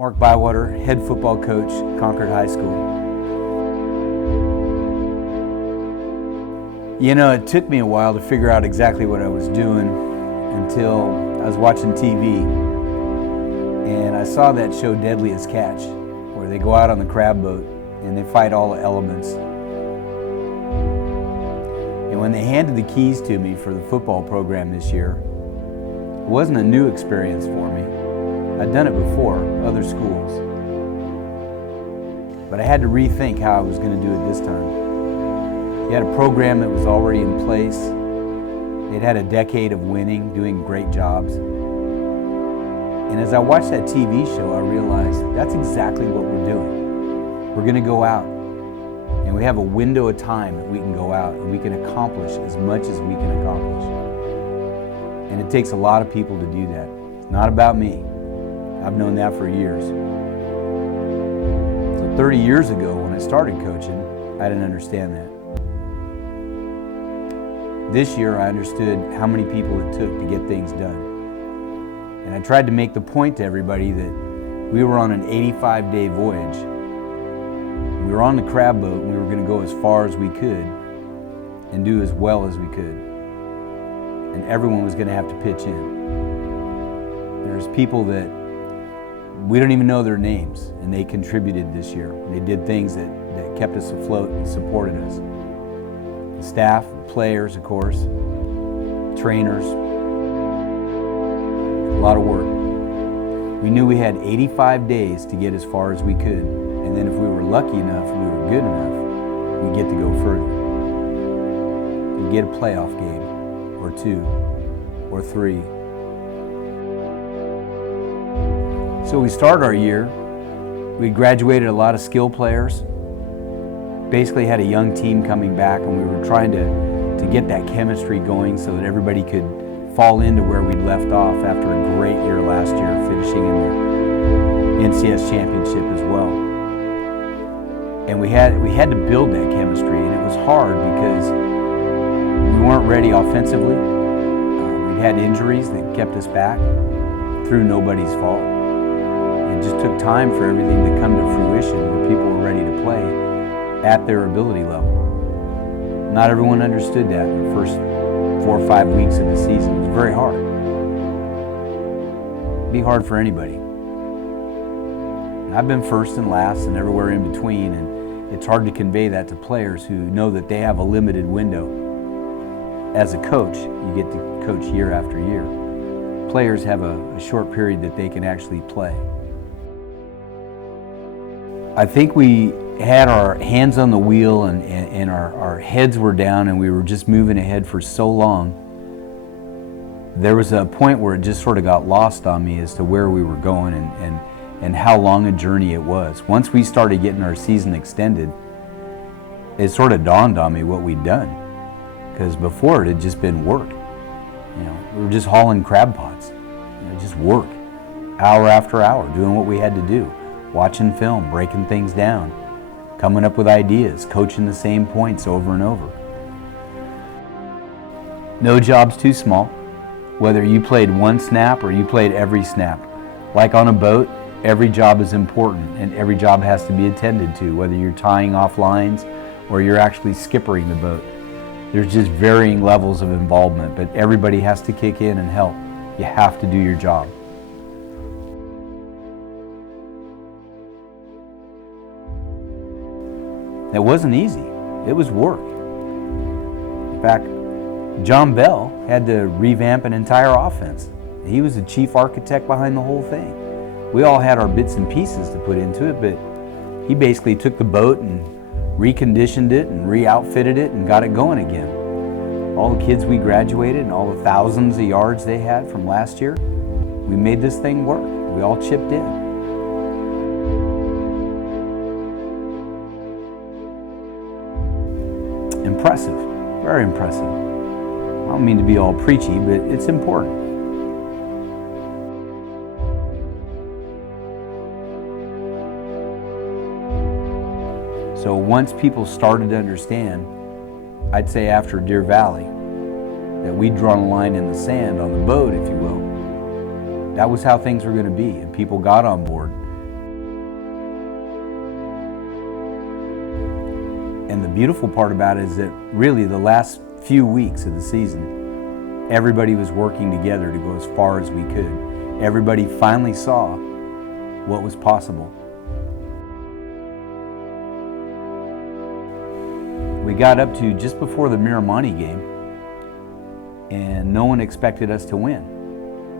Mark Bywater, head football coach, Concord High School. You know, it took me a while to figure out exactly what I was doing until I was watching TV and I saw that show Deadliest Catch, where they go out on the crab boat and they fight all the elements. And when they handed the keys to me for the football program this year, it wasn't a new experience for me. I'd done it before, other schools. But I had to rethink how I was going to do it this time. You had a program that was already in place. It had a decade of winning, doing great jobs. And as I watched that TV show, I realized that's exactly what we're doing. We're going to go out, and we have a window of time that we can go out and we can accomplish as much as we can accomplish. And it takes a lot of people to do that. It's not about me. I've known that for years. So 30 years ago when I started coaching, I didn't understand that. This year I understood how many people it took to get things done. And I tried to make the point to everybody that we were on an 85-day voyage. We were on the crab boat and we were going to go as far as we could and do as well as we could. And everyone was going to have to pitch in. There's people that we don't even know their names, and they contributed this year. They did things that kept us afloat and supported us. The staff, the players, of course, trainers, a lot of work. We knew we had 85 days to get as far as we could, and then if we were lucky enough and we were good enough, we'd get to go further. We'd get a playoff game, or two, or three. So we started our year, we graduated a lot of skill players, basically had a young team coming back, and we were trying to get that chemistry going so that everybody could fall into where we'd left off after a great year last year, finishing in the NCS championship as well. And we had to build that chemistry, and it was hard because we weren't ready offensively. We'd had injuries that kept us back through nobody's fault. It just took time for everything to come to fruition where people were ready to play at their ability level. Not everyone understood that in the first 4 or 5 weeks of the season. It was very hard. It'd be hard for anybody. I've been first and last and everywhere in between, and it's hard to convey that to players who know that they have a limited window. As a coach, you get to coach year after year. Players have a short period that they can actually play. I think we had our hands on the wheel and our heads were down and we were just moving ahead for so long. There was a point where it just sort of got lost on me as to where we were going and how long a journey it was. Once we started getting our season extended, it sort of dawned on me what we'd done. Because before it had just been work. You know, we were just hauling crab pots. You know, just work, hour after hour, doing what we had to do. Watching film, breaking things down, coming up with ideas, coaching the same points over and over. No job's too small, whether you played one snap or you played every snap. Like on a boat, every job is important and every job has to be attended to, whether you're tying off lines or you're actually skippering the boat. There's just varying levels of involvement, but everybody has to kick in and help. You have to do your job. It wasn't easy. It was work. In fact, John Bell had to revamp an entire offense. He was the chief architect behind the whole thing. We all had our bits and pieces to put into it, but he basically took the boat and reconditioned it and re-outfitted it and got it going again. All the kids we graduated and all the thousands of yards they had from last year, we made this thing work. We all chipped in. Impressive, very impressive. I don't mean to be all preachy, but it's important. So once people started to understand, I'd say after Deer Valley, that we'd drawn a line in the sand on the boat, if you will. That was how things were going to be, and people got on board. And the beautiful part about it is that really the last few weeks of the season, everybody was working together to go as far as we could. Everybody finally saw what was possible. We got up to just before the Miramonte game, and no one expected us to win.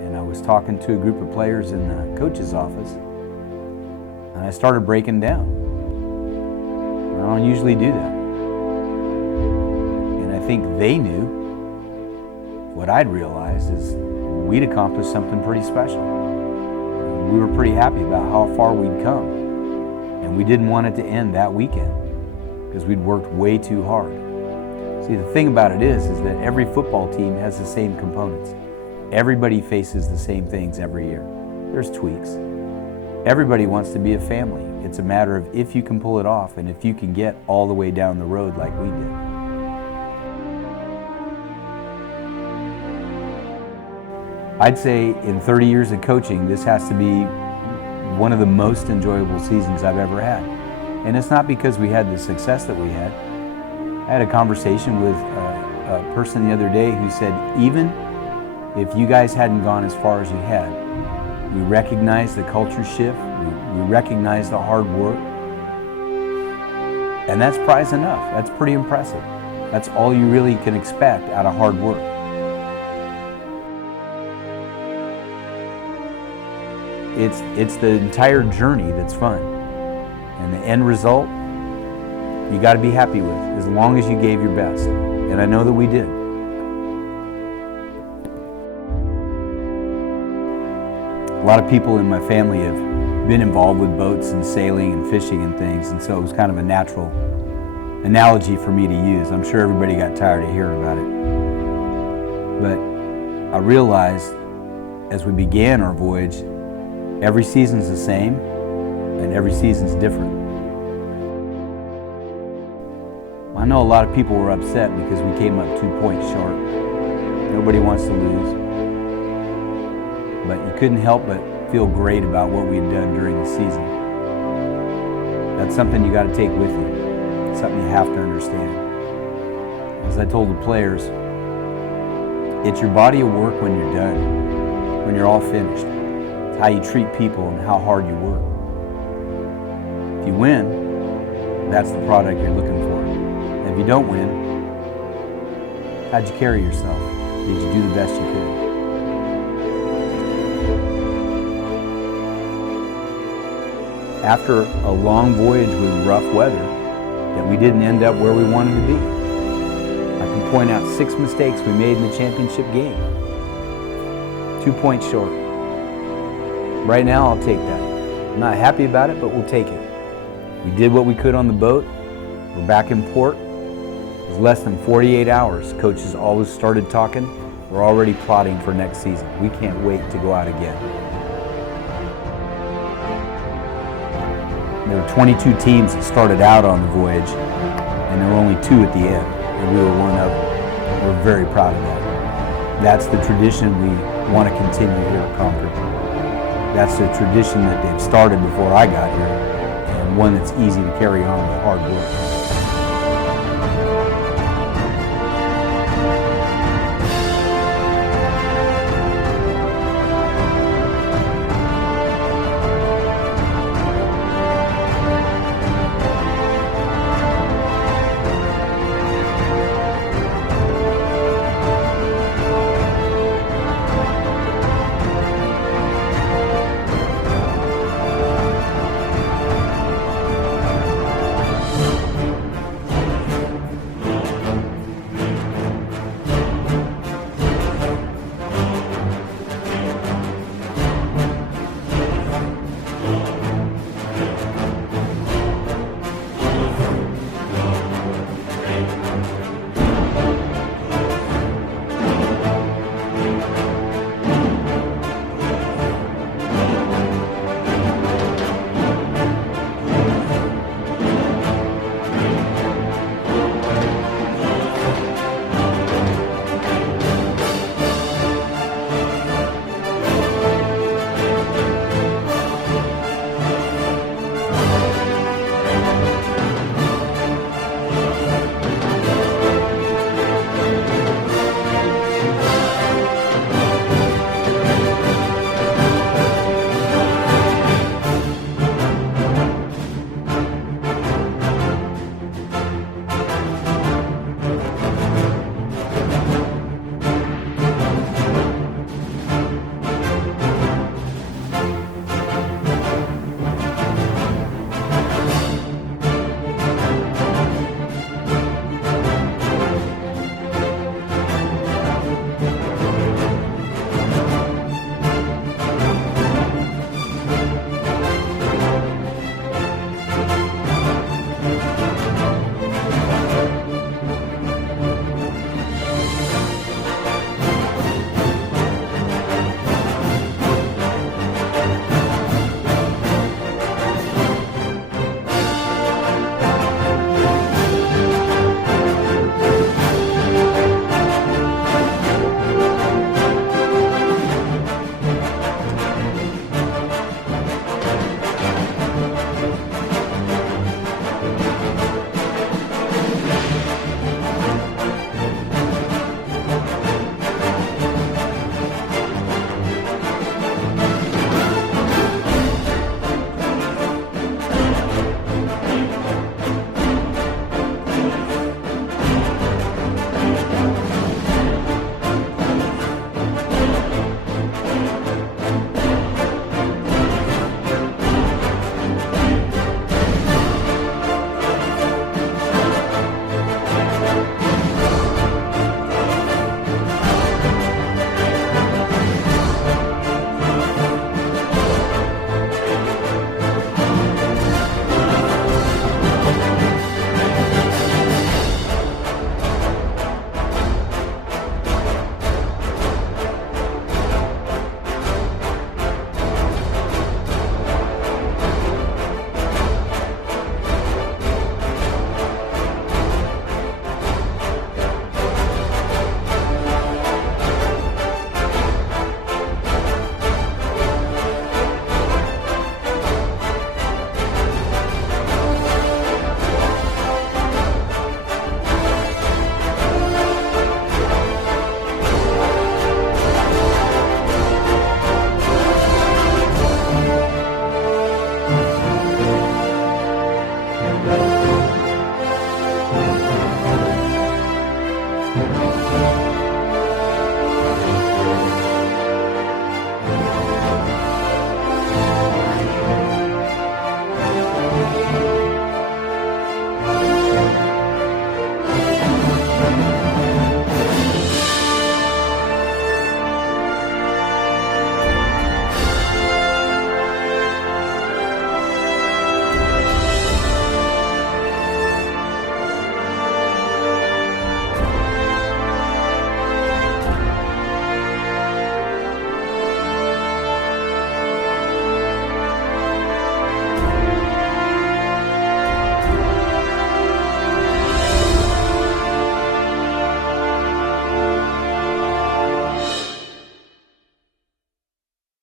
And I was talking to a group of players in the coach's office, and I started breaking down. I don't usually do that. And I think they knew what I'd realized is we'd accomplished something pretty special. We were pretty happy about how far we'd come. And we didn't want it to end that weekend because we'd worked way too hard. See, the thing about it is that every football team has the same components. Everybody faces the same things every year. There's tweaks. Everybody wants to be a family. It's a matter of if you can pull it off and if you can get all the way down the road like we did. I'd say in 30 years of coaching, this has to be one of the most enjoyable seasons I've ever had. And it's not because we had the success that we had. I had a conversation with a person the other day who said, even if you guys hadn't gone as far as you had, we recognize the culture shift, we recognize the hard work, and that's prize enough. That's pretty impressive. That's all you really can expect out of hard work. It's the entire journey that's fun, and the end result, you got to be happy with, as long as you gave your best, and I know that we did. A lot of people in my family have been involved with boats and sailing and fishing and things, and so it was kind of a natural analogy for me to use. I'm sure everybody got tired of hearing about it. But I realized as we began our voyage, every season's the same and every season's different. I know a lot of people were upset because we came up 2 points short. Nobody wants to lose. But you couldn't help but feel great about what we had done during the season. That's something you got to take with you. It's something you have to understand. As I told the players, it's your body of work when you're done, when you're all finished. It's how you treat people and how hard you work. If you win, that's the product you're looking for. And if you don't win, how'd you carry yourself? Did you do the best you could? After a long voyage with rough weather, that we didn't end up where we wanted to be. I can point out 6 mistakes we made in the championship game. 2 points short. Right now, I'll take that. I'm not happy about it, but we'll take it. We did what we could on the boat. We're back in port. It was less than 48 hours. Coaches always started talking. We're already plotting for next season. We can't wait to go out again. There were 22 teams that started out on the voyage, and there were only 2 at the end, and we were one of them. We're very proud of that. That's the tradition we want to continue here at Concord. That's the tradition that they've started before I got here, and one that's easy to carry on with hard work.